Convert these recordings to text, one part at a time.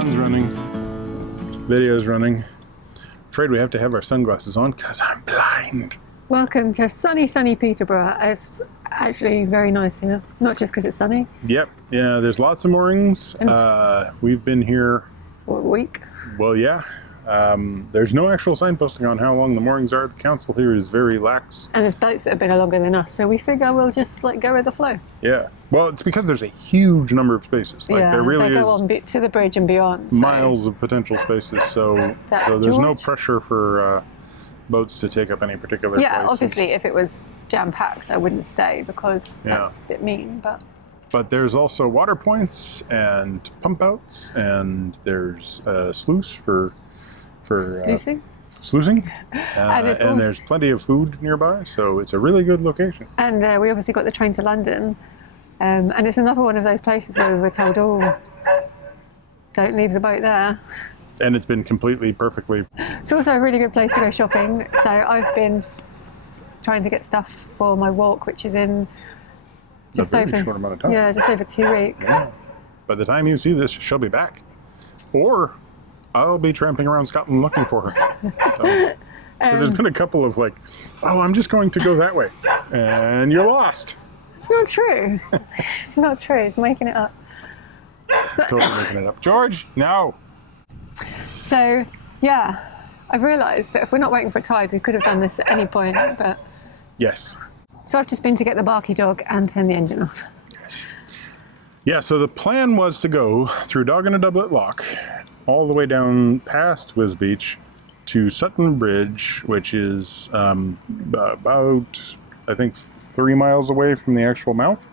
Sound's running. Video's running. Afraid we have to have our sunglasses on because I'm blind. Welcome to sunny, sunny Peterborough. It's actually very nice here, not just because it's sunny. Yep, yeah, there's lots of moorings. We've been here... What, a week? Well, yeah. There's no actual signposting on how long the moorings are. The council here is very lax. And there's boats that have been longer than us, so we figure we'll just go with the flow. Yeah. Well, it's because there's a huge number of spaces. There really they go on to the bridge and beyond. Miles of potential spaces, so there's no pressure for boats to take up any particular place. Yeah, obviously, if it was jam-packed, I wouldn't stay because that's a bit mean, But there's also water points and pump outs, and there's a sluice for sluicing, and there's plenty of food nearby, so it's a really good location. And we obviously got the train to London, and it's another one of those places where we were told, oh, don't leave the boat there. And it's been perfectly. It's also a really good place to go shopping, so I've been trying to get stuff for my walk, which is in just a very short amount of time. Yeah, just over 2 weeks. Yeah. By the time you see this, she'll be back. Or I'll be tramping around Scotland looking for her. So, there's been a couple of oh, I'm just going to go that way. And you're lost. It's not true. It's not true. It's making it up. Totally making it up. George, no. So, yeah, I've realised that if we're not waiting for tide, we could have done this at any point, but... Yes. So I've just been to get the barky dog and turn the engine off. Yes. Yeah, so the plan was to go through Dog-in-A-Doublet Lock, all the way down past Wisbeach to Sutton Bridge, which is about, I think, 3 miles away from the actual mouth,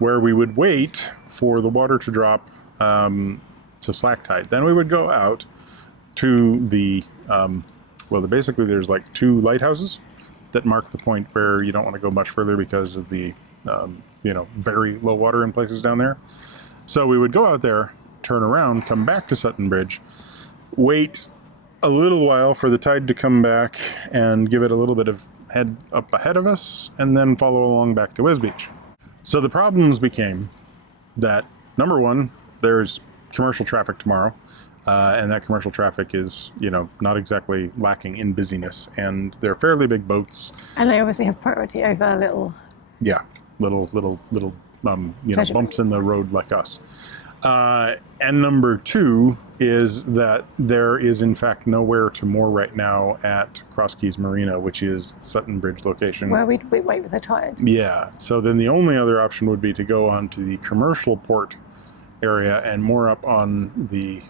where we would wait for the water to drop to slack tide. Then we would go out to the, basically there's 2 lighthouses that mark the point where you don't want to go much further because of the, very low water in places down there. So we would go out there, turn around, come back to Sutton Bridge, wait a little while for the tide to come back and give it a little bit of head up ahead of us, and then follow along back to Wisbeach. So the problems became that, number one, there's commercial traffic tomorrow, and that commercial traffic is, not exactly lacking in busyness, and they're fairly big boats. And they obviously have priority over little bumps in the road like us. And number two is that there is in fact nowhere to moor right now at Cross Keys Marina, which is the Sutton Bridge location. Where we'd wait with the tide. Yeah, so then the only other option would be to go on to the commercial port area and moor up on the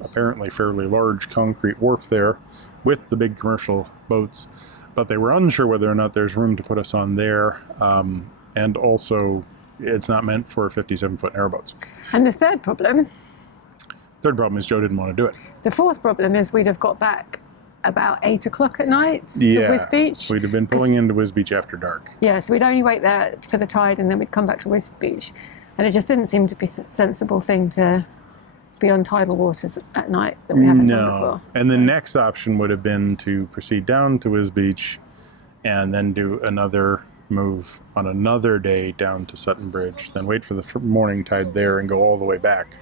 apparently fairly large concrete wharf there with the big commercial boats. But they were unsure whether or not there's room to put us on there, and also it's not meant for 57-foot narrowboats. And the third problem is Joe didn't want to do it. The fourth problem is we'd have got back about 8 o'clock at night to Wisbeach. We'd have been pulling into Wisbeach after dark. Yeah, so we'd only wait there for the tide and then we'd come back to Wisbeach. And it just didn't seem to be a sensible thing to be on tidal waters at night that we haven't done before. And the next option would have been to proceed down to Wisbeach and then do another move on another day down to Sutton Bridge, then wait for the morning tide there and go all the way back.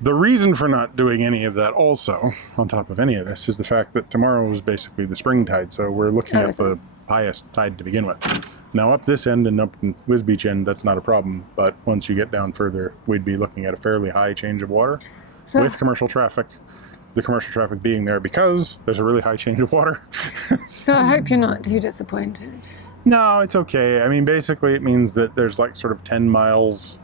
The reason for not doing any of that also, on top of any of this, is the fact that tomorrow is basically the spring tide, so we're looking at the highest tide to begin with. Now up this end and up in Wisbeach end, that's not a problem, but once you get down further, we'd be looking at a fairly high change of water with commercial traffic. The commercial traffic being there because there's a really high change of water. So I hope you're not too disappointed. No, it's okay. I mean, basically it means that there's sort of 10 miles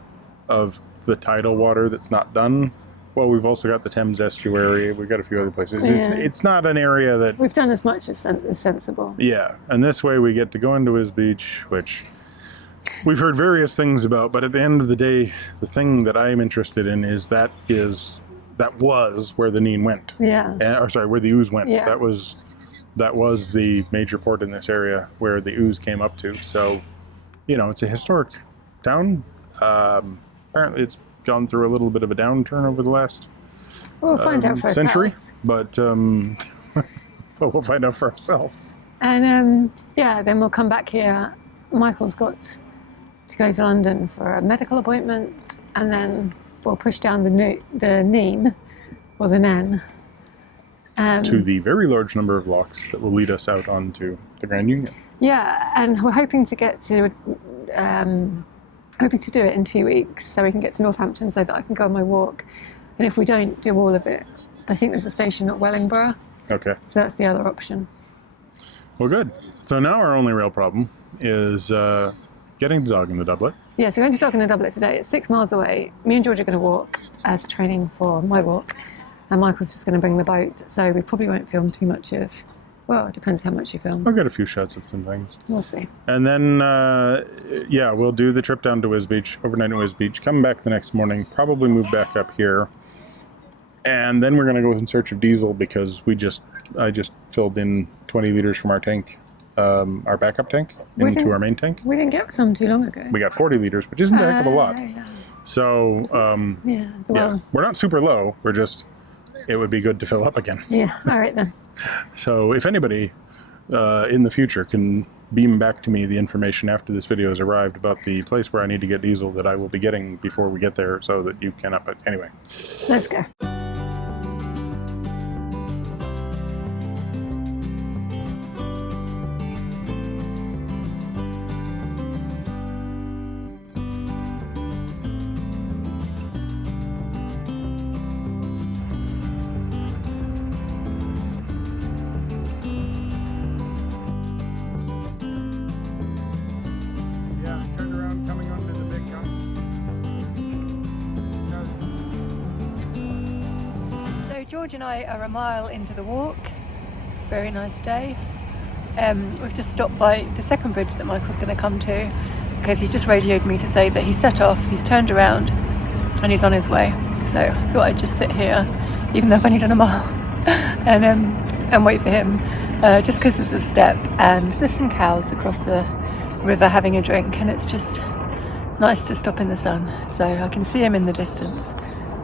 of the tidal water that's not done. Well, we've also got the Thames estuary. We've got a few other places. Yeah. It's not an area that... We've done as much as is sensible. Yeah, and this way we get to go into Wisbeach, which we've heard various things about, but at the end of the day, the thing that I'm interested in is that was where the Nene went. Yeah. Where the ooze went. Yeah. That was the major port in this area where the ooze came up to. So, it's a historic town. Apparently it's gone through a little bit of a downturn over the last century. But we'll find out for ourselves. And then we'll come back here. Michael's got to go to London for a medical appointment, and then we'll push down the Nene, or the Nen. To the very large number of locks that will lead us out onto the Grand Union. Yeah, and we're hoping to get to, hoping to do it in 2 weeks, so we can get to Northampton so that I can go on my walk. And if we don't do all of it, I think there's a station at Wellingborough. Okay. So that's the other option. Well, good. So now our only real problem is getting to Dog-in-a-Doublet. Yeah, so we're going to Dog-in-a-Doublet today. It's 6 miles away. Me and George are going to walk as training for my walk, and Michael's just going to bring the boat. So we probably won't film too much of, well, it depends how much you film. I'll get a few shots of some things. We'll see. And then, yeah, we'll do the trip down to Wisbech, overnight at Wisbech, come back the next morning, probably move back up here. And then we're going to go in search of diesel because I just filled in 20 liters from our tank, our backup tank, into our main tank. We didn't get some too long ago. We got 40 liters, which isn't a heck of a lot. Yeah. So, yeah, we're not super low. We're just, it would be good to fill up again. Yeah, all right then. So if anybody in the future can beam back to me the information after this video has arrived about the place where I need to get diesel that I will be getting before we get there so that you can up it. Anyway. Let's go. George and I are a mile into the walk. It's a very nice day. We've just stopped by the second bridge that Michael's going to come to because he's just radioed me to say that he's set off, he's turned around and he's on his way. So I thought I'd just sit here, even though I've only done a mile, and wait for him, just because there's a step and there's some cows across the river having a drink, and it's just nice to stop in the sun so I can see him in the distance.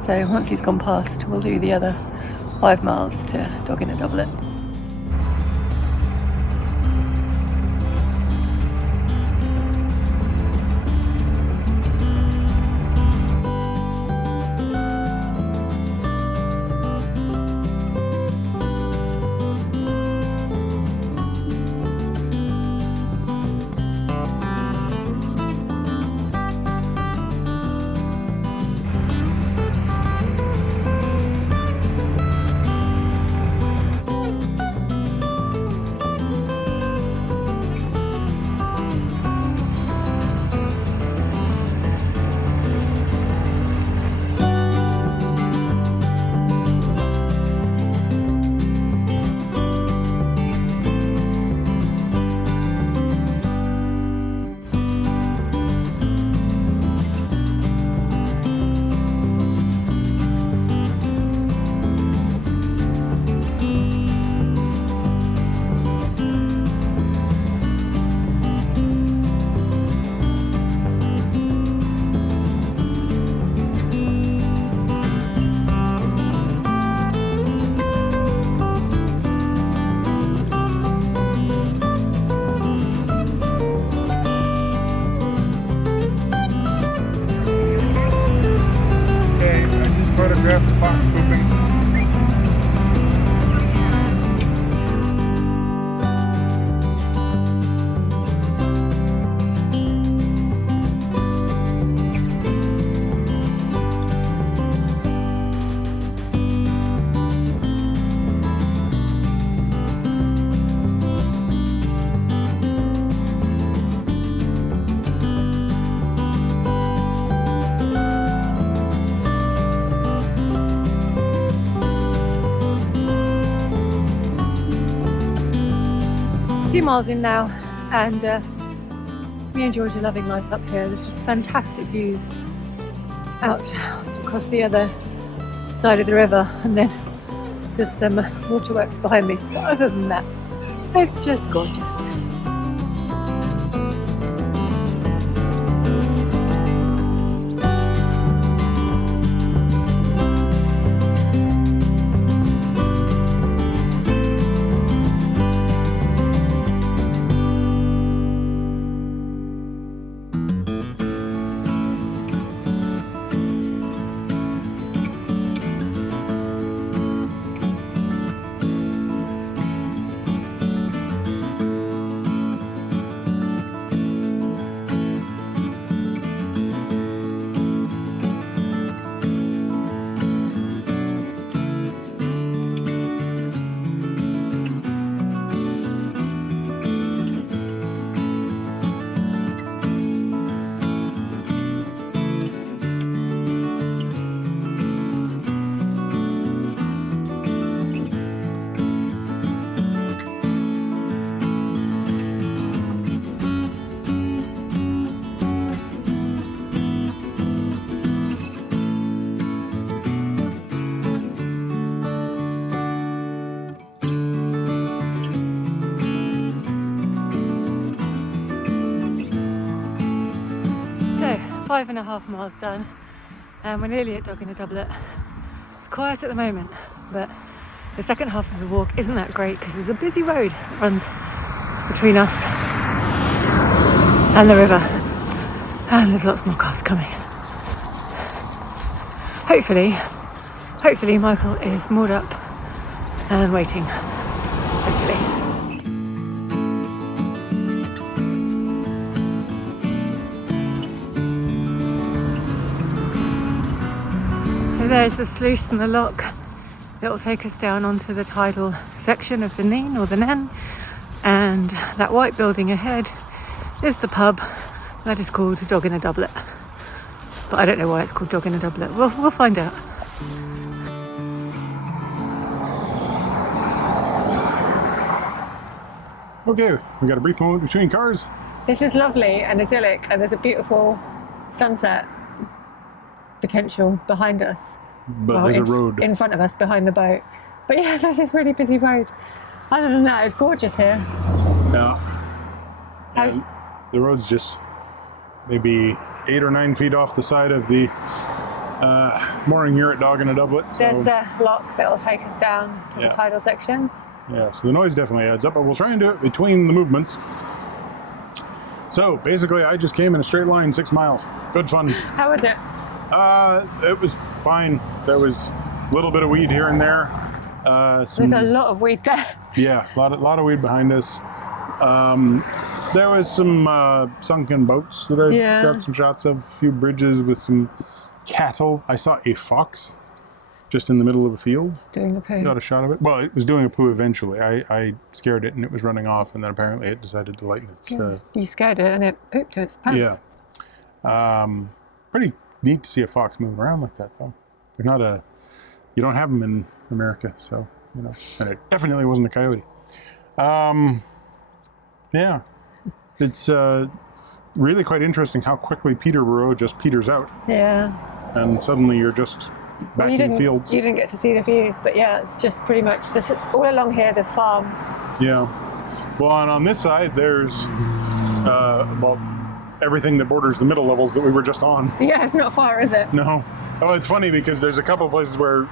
So once he's gone past, we'll do the other 5 miles to Dog-in-a-Doublet. Photograph the fox pooping. 2 miles in now, and me and George are loving life up here. There's just fantastic views out across the other side of the river, and then there's some waterworks behind me. But other than that, it's just gorgeous. 5.5 miles done and we're nearly at Dog-in-a-Doublet. It's quiet at the moment, but the second half of the walk isn't that great because there's a busy road that runs between us and the river, and there's lots more cars coming. Hopefully Michael is moored up and waiting. Hopefully. So there's the sluice and the lock that will take us down onto the tidal section of the Nene or the Nene, and that white building ahead is the pub that is called Dog-in-a-Doublet. But I don't know why it's called Dog-in-a-Doublet. We'll find out. Okay, we got a brief moment between cars. This is lovely and idyllic, and there's a beautiful sunset potential behind us. But there's a road in front of us behind the boat. But yeah, there's this really busy road. Other than that, it's gorgeous here. Yeah. And the road's just maybe 8 or 9 feet off the side of the mooring here at Dog-in-a-Doublet. So, there's the lock that will take us down to the tidal section. Yeah, so the noise definitely adds up, but we'll try and do it between the movements. So basically, I just came in a straight line 6 miles. Good fun. How was it? It was fine. There was a little bit of weed here and there. There's a lot of weed there. Yeah, a lot of weed behind us. There was some sunken boats that I got some shots of. A few bridges with some cattle. I saw a fox just in the middle of a field. Doing a poo. Got a shot of it. Well, it was doing a poo eventually. I scared it and it was running off, and then apparently it decided to lighten its... you scared it and it pooped to its pants. Yeah. Pretty neat to see a fox moving around like that, though. They're not a... You don't have them in America, so, you know. And it definitely wasn't a coyote. Yeah. It's really quite interesting how quickly Peterborough just peters out. Yeah. And suddenly you're just back in the fields. You didn't get to see the views, but yeah, it's just pretty much just all along here there's farms. Yeah. Well, and on this side there's everything that borders the middle levels that we were just on. Yeah, it's not far, is it? No. Oh, it's funny because there's a couple of places where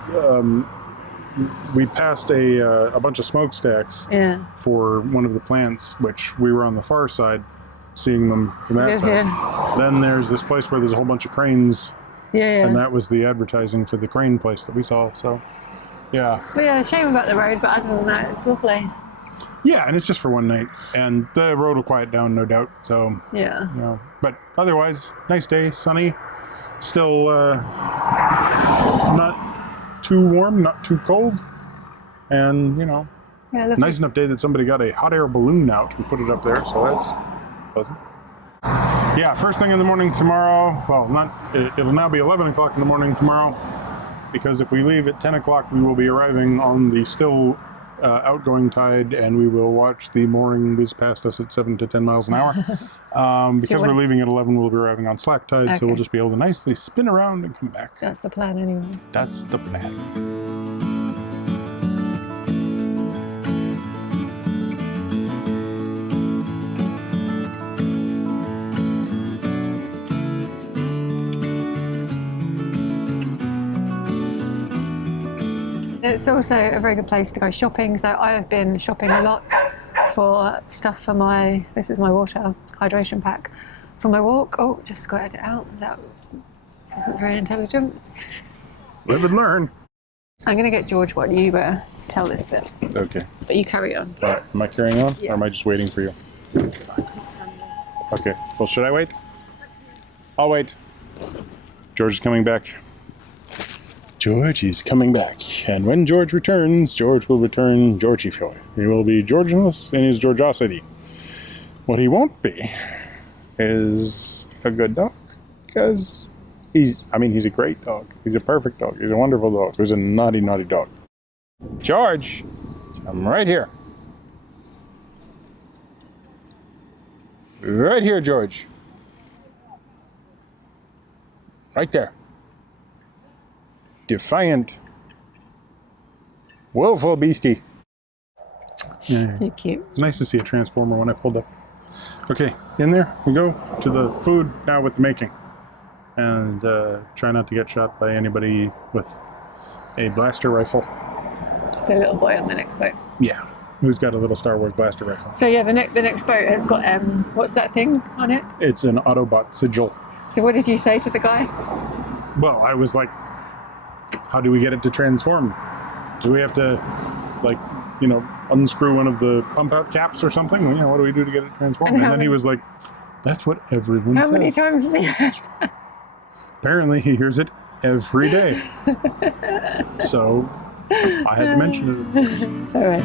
we passed a bunch of smokestacks for one of the plants, which we were on the far side seeing them from that side. Then there's this place where there's a whole bunch of cranes. Yeah. And that was the advertising for the crane place that we saw, so yeah. Well, yeah, shame about the road, but other than that, it's lovely. Yeah, and it's just for one night, and the road will quiet down, no doubt, so yeah. You know, but otherwise, nice day, sunny, still not too warm, not too cold, and you know, nice enough day that somebody got a hot air balloon out and put it up there, so that's pleasant. Yeah, first thing in the morning tomorrow, well, it'll now be 11 o'clock in the morning tomorrow, because if we leave at 10 o'clock, we will be arriving on the still outgoing tide, and we will watch the mooring whiz past us at 7 to 10 miles an hour. Because we're leaving at 11, we'll be arriving on slack tide, so we'll just be able to nicely spin around and come back. That's the plan anyway. That's the plan. It's also a very good place to go shopping, so I have been shopping a lot for stuff for this is my water hydration pack for my walk. Oh, just got it out. That wasn't very intelligent. Live and learn. I'm going to get George what you tell this bit. Okay. But you carry on. All right. Am I carrying on? Yeah. Or am I just waiting for you? Okay. Well, should I wait? I'll wait. George is coming back. George is coming back, and when George returns, George will return Georgify. He will be Georgianus in his Georgiosity. What he won't be is a good dog, because he's a great dog. He's a perfect dog. He's a wonderful dog. He's a naughty, naughty dog. George, I'm right here. Right here, George. Right there. Defiant, willful beastie. Yeah. You're cute. It's nice to see a transformer when I pulled up. Okay, in there we go to the food now with the making. and try not to get shot by anybody with a blaster rifle. The little boy on the next boat. Yeah, who's got a little Star Wars blaster rifle. So yeah, the next boat has got what's that thing on it? It's an Autobot sigil. So what did you say to the guy? Well, I was like, how do we get it to transform? Do we have to, like, you know, unscrew one of the pump out caps or something? You know, what do we do to get it transformed? And then he was like, that's what everyone says. How many times has he heard? Apparently he hears it every day. So I had to mention it. All right.